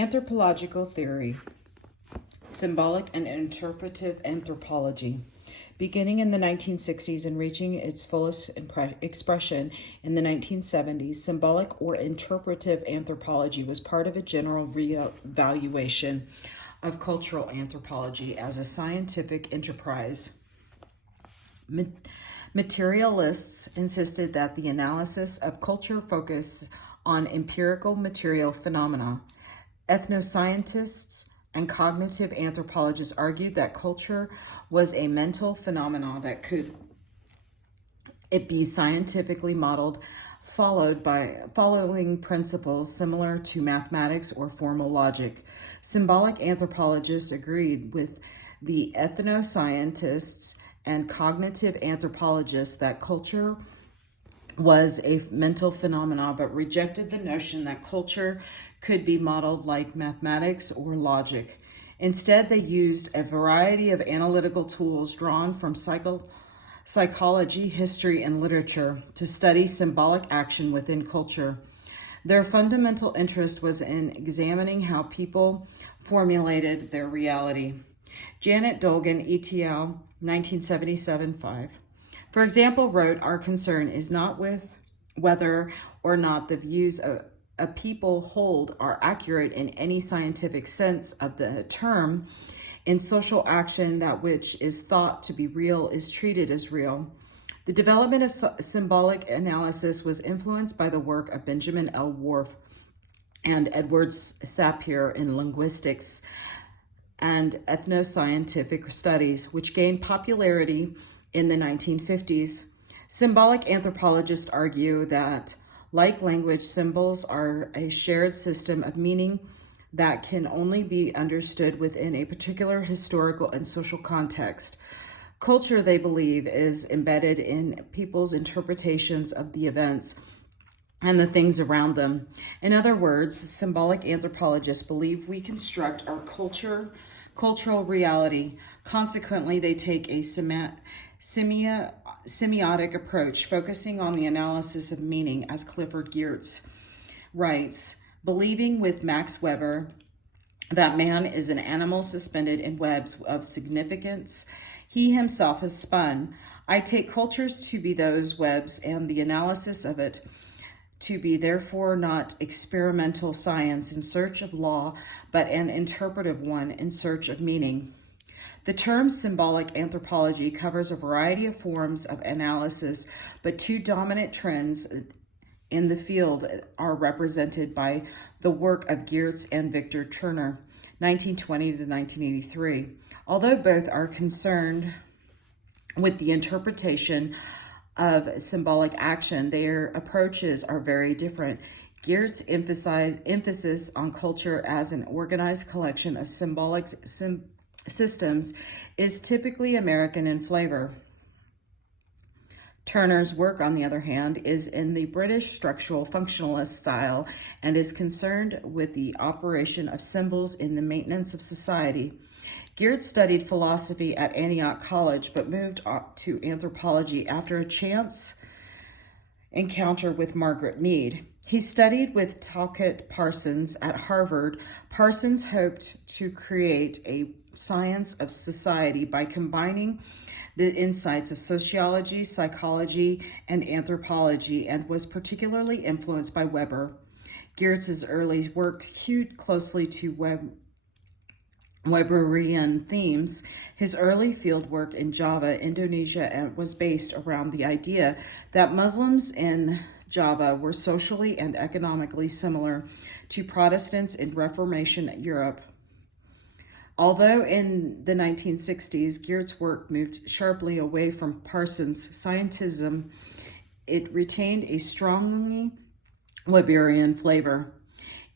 Anthropological Theory, Symbolic and Interpretive Anthropology. Beginning in the 1960s and reaching its fullest expression in the 1970s, symbolic or interpretive anthropology was part of a general reevaluation of cultural anthropology as a scientific enterprise. Materialists insisted that the analysis of culture focus on empirical material phenomena. Ethnoscientists and cognitive anthropologists argued that culture was a mental phenomenon that could it be scientifically modeled, following principles similar to mathematics or formal logic. Symbolic anthropologists agreed with the ethnoscientists and cognitive anthropologists that culture was a mental phenomenon, but rejected the notion that culture could be modeled like mathematics or logic. Instead, they used a variety of analytical tools drawn from psychology, history, and literature to study symbolic action within culture. Their fundamental interest was in examining how people formulated their reality. Janet Dolgen, ETL, 1977-5. For example, wrote, "Our concern is not with whether or not the views a people hold are accurate in any scientific sense of the term. In social action, that which is thought to be real is treated as real." The development of symbolic analysis was influenced by the work of Benjamin L. Worf and Edward Sapir in linguistics and ethnoscientific studies, which gained popularity in the 1950s. Symbolic anthropologists argue that, like language, symbols are a shared system of meaning that can only be understood within a particular historical and social context. Culture, they believe, is embedded in people's interpretations of the events and the things around them. In other words, symbolic anthropologists believe we construct our cultural reality. Consequently, they take a semiotic approach, focusing on the analysis of meaning, as Clifford Geertz writes, believing with Max Weber that man is an animal suspended in webs of significance he himself has spun. I take cultures to be those webs and the analysis of it to be therefore not experimental science in search of law, but an interpretive one in search of meaning. The term symbolic anthropology covers a variety of forms of analysis, but two dominant trends in the field are represented by the work of Geertz and Victor Turner, 1920 to 1983. Although both are concerned with the interpretation of symbolic action, their approaches are very different. Geertz's emphasis on culture as an organized collection of symbolic systems is typically American in flavor. Turner's work, on the other hand, is in the British structural functionalist style and is concerned with the operation of symbols in the maintenance of society. Geertz studied philosophy at Antioch College, but moved up to anthropology after a chance encounter with Margaret Mead. He studied with Talcott Parsons at Harvard. Parsons hoped to create a science of society by combining the insights of sociology, psychology, and anthropology, and was particularly influenced by Weber. Geertz's early work hewed closely to Weberian themes. His early fieldwork in Java, Indonesia, was based around the idea that Muslims in Java were socially and economically similar to Protestants in Reformation Europe. Although in the 1960s, Geertz's work moved sharply away from Parsons' scientism, it retained a strongly Weberian flavor.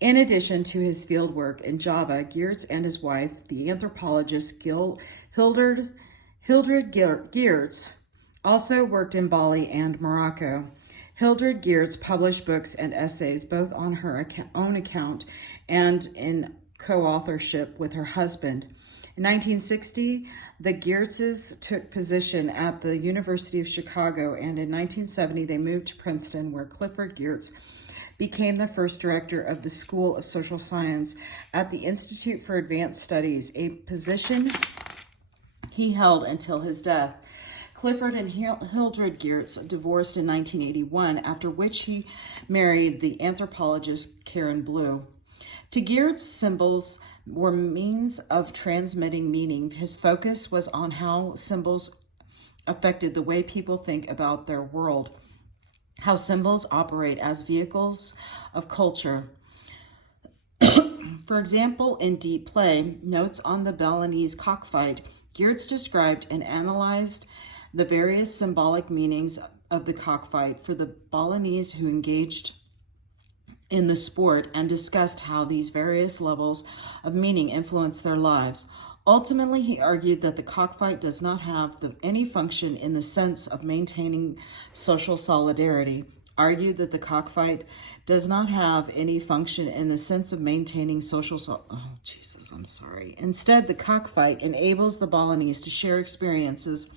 In addition to his fieldwork in Java, Geertz and his wife, the anthropologist Hildred Geertz, also worked in Bali and Morocco. Hildred Geertz published books and essays both on her own account and in co-authorship with her husband. In 1960, the Geertzes took position at the University of Chicago, and in 1970 they moved to Princeton, where Clifford Geertz became the first director of the School of Social Science at the Institute for Advanced Studies, a position he held until his death. Clifford and Hildred Geertz divorced in 1981, after which he married the anthropologist Karen Blue. To Geertz, symbols were means of transmitting meaning. His focus was on how symbols affected the way people think about their world, how symbols operate as vehicles of culture. For example, in Deep Play, Notes on the Balinese Cockfight, Geertz described and analyzed the various symbolic meanings of the cockfight for the Balinese who engaged in the sport, and discussed how these various levels of meaning influence their lives. Ultimately, he argued that the cockfight does not have any function in the sense of maintaining social solidarity. Instead, the cockfight enables the Balinese to share experiences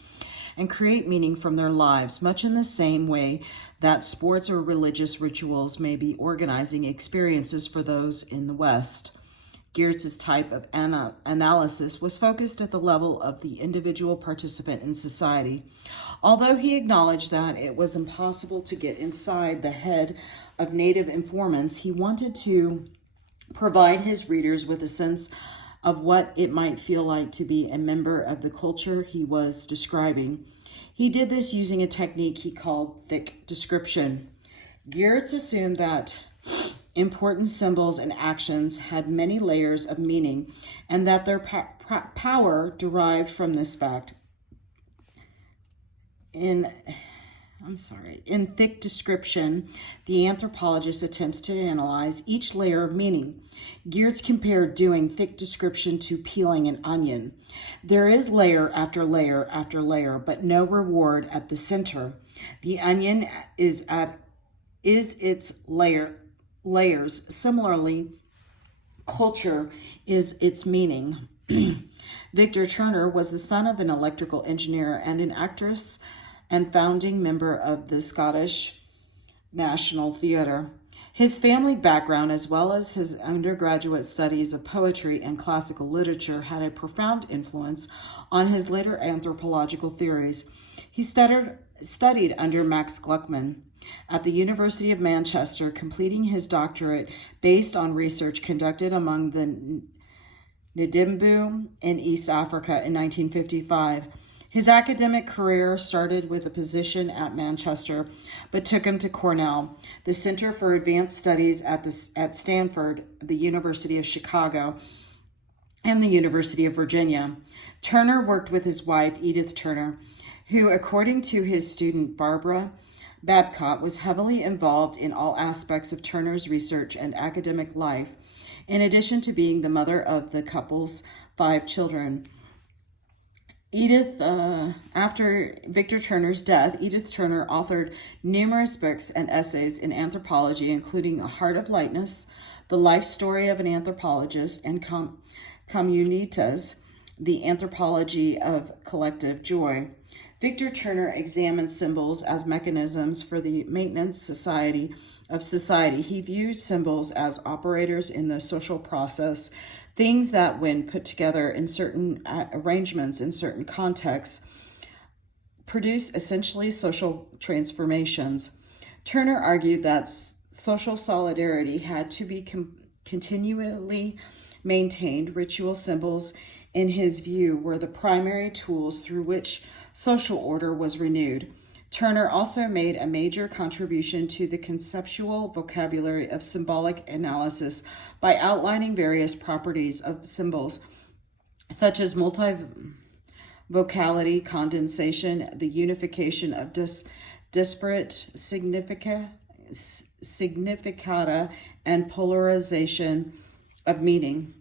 and create meaning from their lives, much in the same way that sports or religious rituals may be organizing experiences for those in the West. Geertz's type of analysis was focused at the level of the individual participant in society. Although he acknowledged that it was impossible to get inside the head of native informants, he wanted to provide his readers with a sense of what it might feel like to be a member of the culture he was describing. He did this using a technique he called thick description. Geertz assumed that important symbols and actions had many layers of meaning, and that their power derived from this fact. In thick description, the anthropologist attempts to analyze each layer of meaning. Geertz compared doing thick description to peeling an onion. There is layer after layer after layer, but no reward at the center. The onion is its layers. Similarly, culture is its meaning. Victor Turner was the son of an electrical engineer and an actress and founding member of the Scottish National Theatre. His family background, as well as his undergraduate studies of poetry and classical literature, had a profound influence on his later anthropological theories. He studied under Max Gluckman at the University of Manchester, completing his doctorate based on research conducted among the Ndembu in East Africa in 1955. His academic career started with a position at Manchester, but took him to Cornell, the Center for Advanced Studies at Stanford, the University of Chicago, and the University of Virginia. Turner worked with his wife, Edith Turner, who, according to his student Barbara Babcock, was heavily involved in all aspects of Turner's research and academic life, in addition to being the mother of the couple's 5 children. After Victor Turner's death, Edith Turner authored numerous books and essays in anthropology, including A Heart of Lightness, The Life Story of an Anthropologist, and Communitas, The Anthropology of Collective Joy. Victor Turner examined symbols as mechanisms for the maintenance of society. He viewed symbols as operators in the social process, things that, when put together in certain arrangements in certain contexts, produce essentially social transformations. Turner argued that social solidarity had to be continually maintained. Ritual symbols, in his view, were the primary tools through which social order was renewed. Turner also made a major contribution to the conceptual vocabulary of symbolic analysis by outlining various properties of symbols, such as multivocality, condensation, the unification of disparate significata, and polarization of meaning.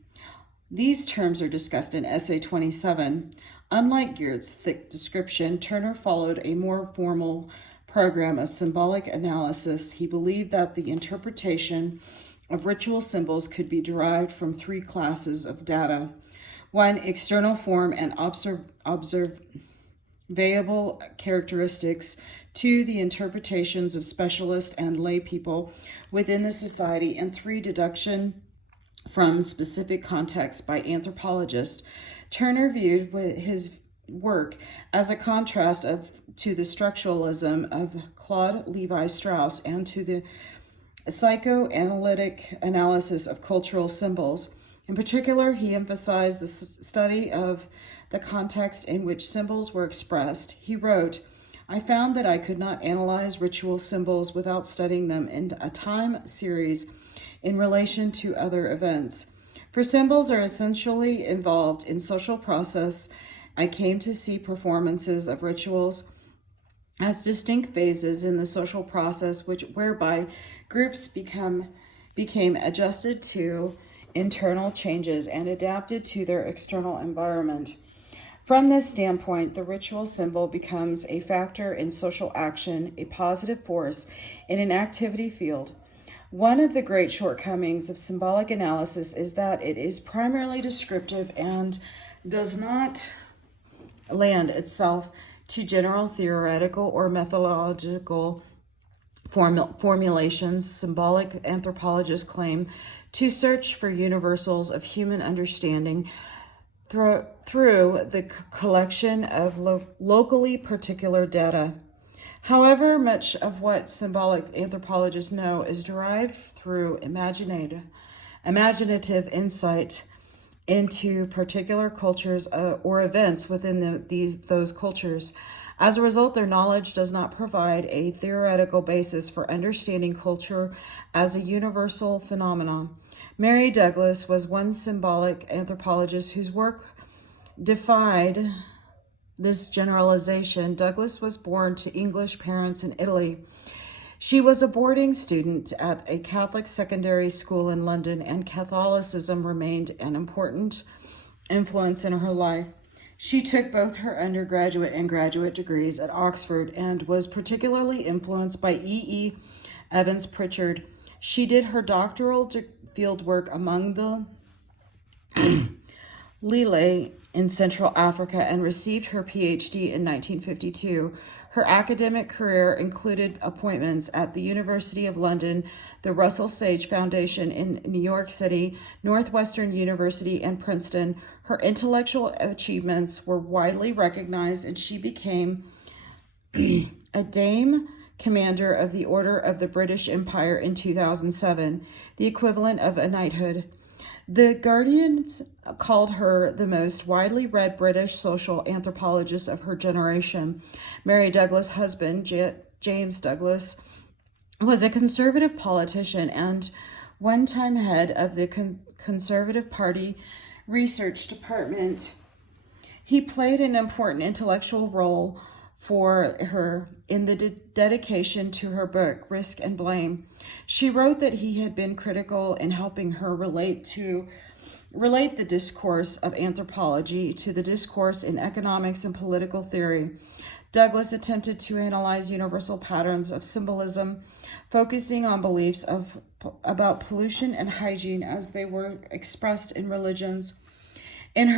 These terms are discussed in Essay 27. Unlike Geertz's thick description, Turner followed a more formal program of symbolic analysis. He believed that the interpretation of ritual symbols could be derived from 3 classes of data. 1, external form and observable characteristics. 2, the interpretations of specialist and lay people within the society, and 3, deduction from specific contexts by anthropologists. Turner viewed his work as a contrast to the structuralism of Claude Levi-Strauss and to the psychoanalytic analysis of cultural symbols. In particular, he emphasized the study of the context in which symbols were expressed. He wrote, "I found that I could not analyze ritual symbols without studying them in a time series in relation to other events. For symbols are essentially involved in social process. I came to see performances of rituals as distinct phases in the social process whereby groups became adjusted to internal changes and adapted to their external environment. From this standpoint, the ritual symbol becomes a factor in social action, a positive force in an activity field. One of the great shortcomings of symbolic analysis is that it is primarily descriptive and does not lend itself to general theoretical or methodological formulations. Symbolic anthropologists claim to search for universals of human understanding through the collection of locally particular data. However, much of what symbolic anthropologists know is derived through imaginative insight into particular cultures or events within those cultures. As a result, their knowledge does not provide a theoretical basis for understanding culture as a universal phenomenon. Mary Douglas was one symbolic anthropologist whose work defied this generalization. Douglas was born to English parents in Italy. She was a boarding student at a Catholic secondary school in London, and Catholicism remained an important influence in her life. She took both her undergraduate and graduate degrees at Oxford and was particularly influenced by E. Evans Pritchard. She did her doctoral fieldwork among the Lele in Central Africa and received her PhD in 1952. Her academic career included appointments at the University of London, the Russell Sage Foundation in New York City, Northwestern University, and Princeton. Her intellectual achievements were widely recognized, and she became a Dame Commander of the Order of the British Empire in 2007, the equivalent of a knighthood. The Guardians called her the most widely read British social anthropologist of her generation. Mary Douglas' husband, James Douglas, was a conservative politician and one-time head of the Conservative Party research department. He played an important intellectual role for her in the dedication to her book, Risk and Blame. She wrote that he had been critical in helping her relate the discourse of anthropology to the discourse in economics and political theory. Douglas attempted to analyze universal patterns of symbolism, focusing on beliefs about pollution and hygiene as they were expressed in religions. In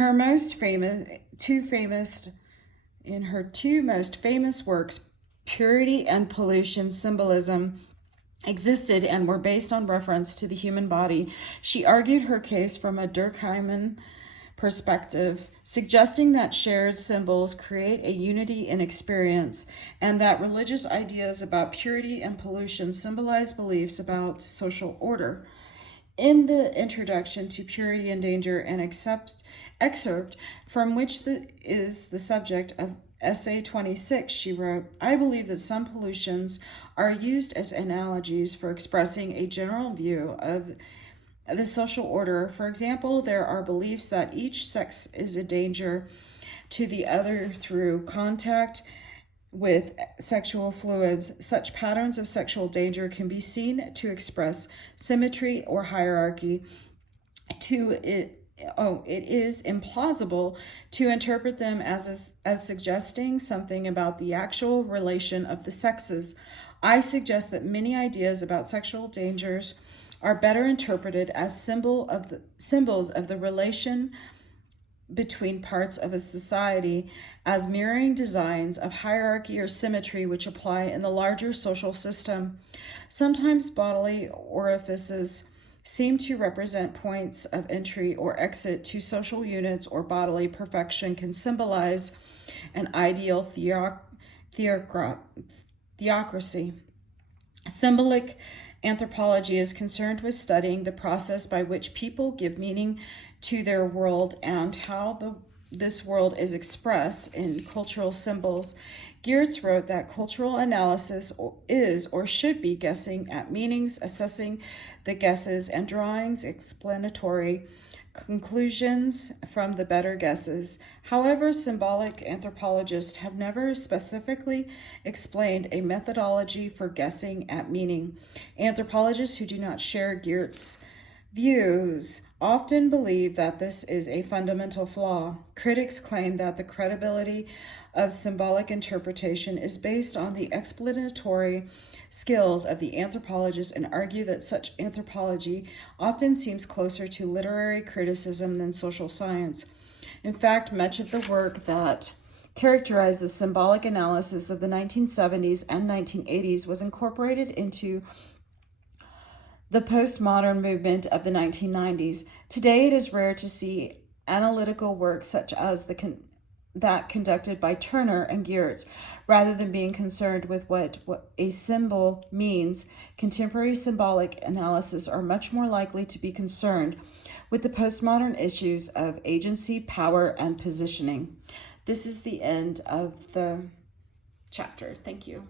her two most famous works, Purity and Pollution Symbolism existed and were based on reference to the human body. She argued her case from a Durkheimian perspective, suggesting that shared symbols create a unity in experience and that religious ideas about purity and pollution symbolize beliefs about social order. In the introduction to Purity and Danger, an excerpt from which is the subject of Essay 26, she wrote, "I believe that some pollutions are used as analogies for expressing a general view of the social order. For example, there are beliefs that each sex is a danger to the other through contact with sexual fluids. Such patterns of sexual danger can be seen to express symmetry or hierarchy. It is implausible to interpret them as suggesting something about the actual relation of the sexes. I suggest that many ideas about sexual dangers are better interpreted as symbols of the relation between parts of a society as mirroring designs of hierarchy or symmetry which apply in the larger social system. Sometimes bodily orifices seem to represent points of entry or exit to social units, or bodily perfection can symbolize an ideal theocracy. Symbolic anthropology is concerned with studying the process by which people give meaning to their world and how this world is expressed in cultural symbols. Geertz wrote that cultural analysis is or should be guessing at meanings, assessing the guesses, and drawing explanatory conclusions from the better guesses. However, symbolic anthropologists have never specifically explained a methodology for guessing at meaning. Anthropologists who do not share Geertz's views often believe that this is a fundamental flaw. Critics claim that the credibility of symbolic interpretation is based on the explanatory skills of the anthropologist and argue that such anthropology often seems closer to literary criticism than social science. In fact, much of the work that characterized the symbolic analysis of the 1970s and 1980s was incorporated into the postmodern movement of the 1990s. Today, it is rare to see analytical work such as that conducted by Turner and Geertz. Rather than being concerned with what a symbol means, contemporary symbolic analysis are much more likely to be concerned with the postmodern issues of agency, power, and positioning. This is the end of the chapter. Thank you.